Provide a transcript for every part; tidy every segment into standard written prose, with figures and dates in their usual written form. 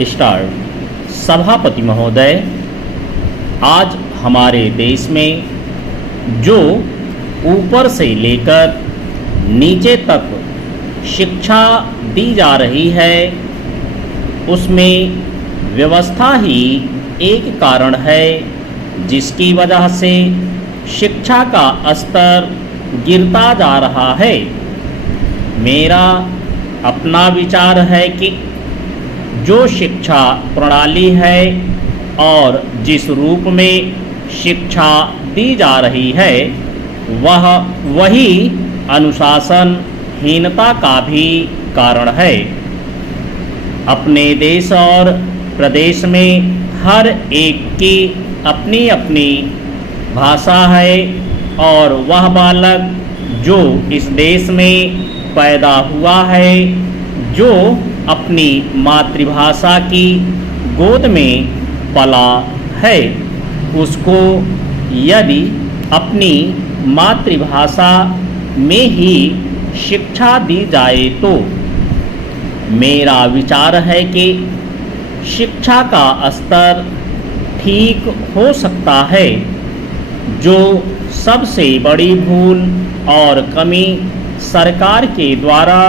Start. सभापति महोदय, आज हमारे देश में जो ऊपर से लेकर नीचे तक शिक्षा दी जा रही है उसमें व्यवस्था ही एक कारण है जिसकी वजह से शिक्षा का स्तर गिरता जा रहा है। मेरा अपना विचार है कि जो शिक्षा प्रणाली है और जिस रूप में शिक्षा दी जा रही है वही अनुशासनहीनता का भी कारण है। अपने देश और प्रदेश में हर एक की अपनी अपनी भाषा है और वह बालक जो इस देश में पैदा हुआ है, जो अपनी मातृभाषा की गोद में पला है, उसको यदि अपनी मातृभाषा में ही शिक्षा दी जाए तो मेरा विचार है कि शिक्षा का स्तर ठीक हो सकता है। जो सबसे बड़ी भूल और कमी सरकार के द्वारा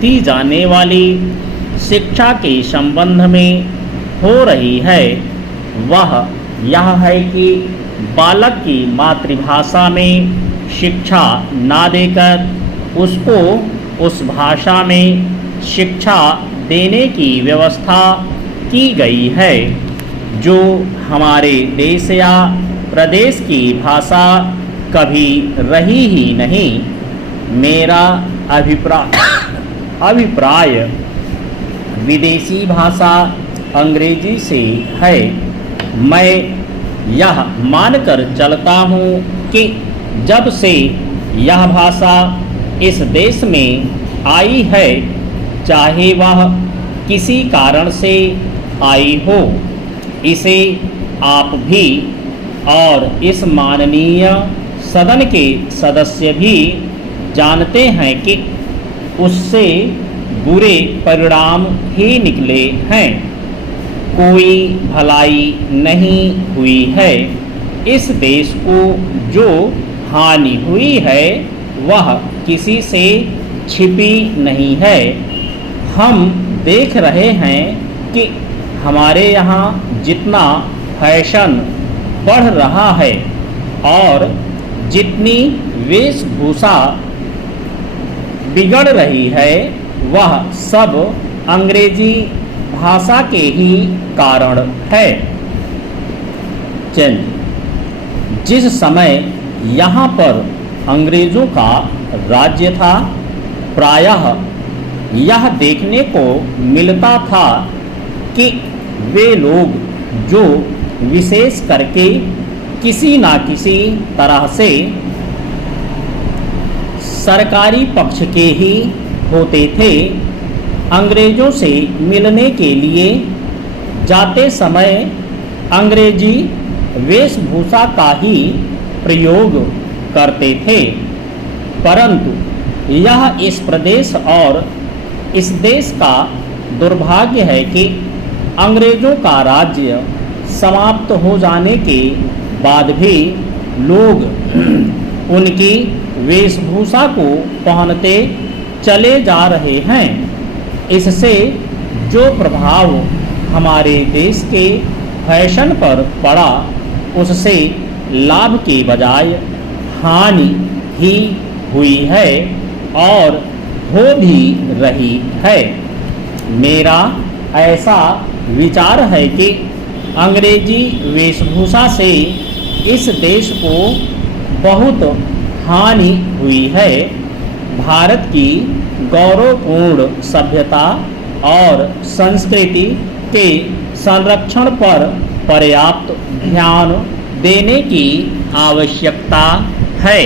दी जाने वाली शिक्षा के संबंध में हो रही है वह यह है कि बालक की मातृभाषा में शिक्षा ना देकर उसको उस भाषा में शिक्षा देने की व्यवस्था की गई है जो हमारे देश या प्रदेश की भाषा कभी रही ही नहीं। मेरा अभिप्राय विदेशी भाषा अंग्रेजी से है। मैं यह मानकर चलता हूँ कि जब से यह भाषा इस देश में आई है, चाहे वह किसी कारण से आई हो, इसे आप भी और इस माननीय सदन के सदस्य भी जानते हैं कि उससे बुरे परिणाम ही निकले हैं। कोई भलाई नहीं हुई है। इस देश को जो हानि हुई है वह किसी से छिपी नहीं है। हम देख रहे हैं कि हमारे यहाँ जितना फैशन बढ़ रहा है और जितनी वेशभूषा बिगड़ रही है वह सब अंग्रेजी भाषा के ही कारण है। जिस समय यहाँ पर अंग्रेज़ों का राज्य था, प्रायः यह देखने को मिलता था कि वे लोग जो विशेष करके किसी न किसी तरह से सरकारी पक्ष के ही होते थे, अंग्रेज़ों से मिलने के लिए जाते समय अंग्रेजी वेशभूषा का ही प्रयोग करते थे। परंतु यह इस प्रदेश और इस देश का दुर्भाग्य है कि अंग्रेज़ों का राज्य समाप्त हो जाने के बाद भी लोग उनकी वेशभूषा को पहनते चले जा रहे हैं। इससे जो प्रभाव हमारे देश के फैशन पर पड़ा उससे लाभ के बजाय हानि ही हुई है और हो भी रही है। मेरा ऐसा विचार है कि अंग्रेजी वेशभूषा से इस देश को बहुत हानि हुई है। भारत की गौरवपूर्ण सभ्यता और संस्कृति के संरक्षण पर पर्याप्त ध्यान देने की आवश्यकता है।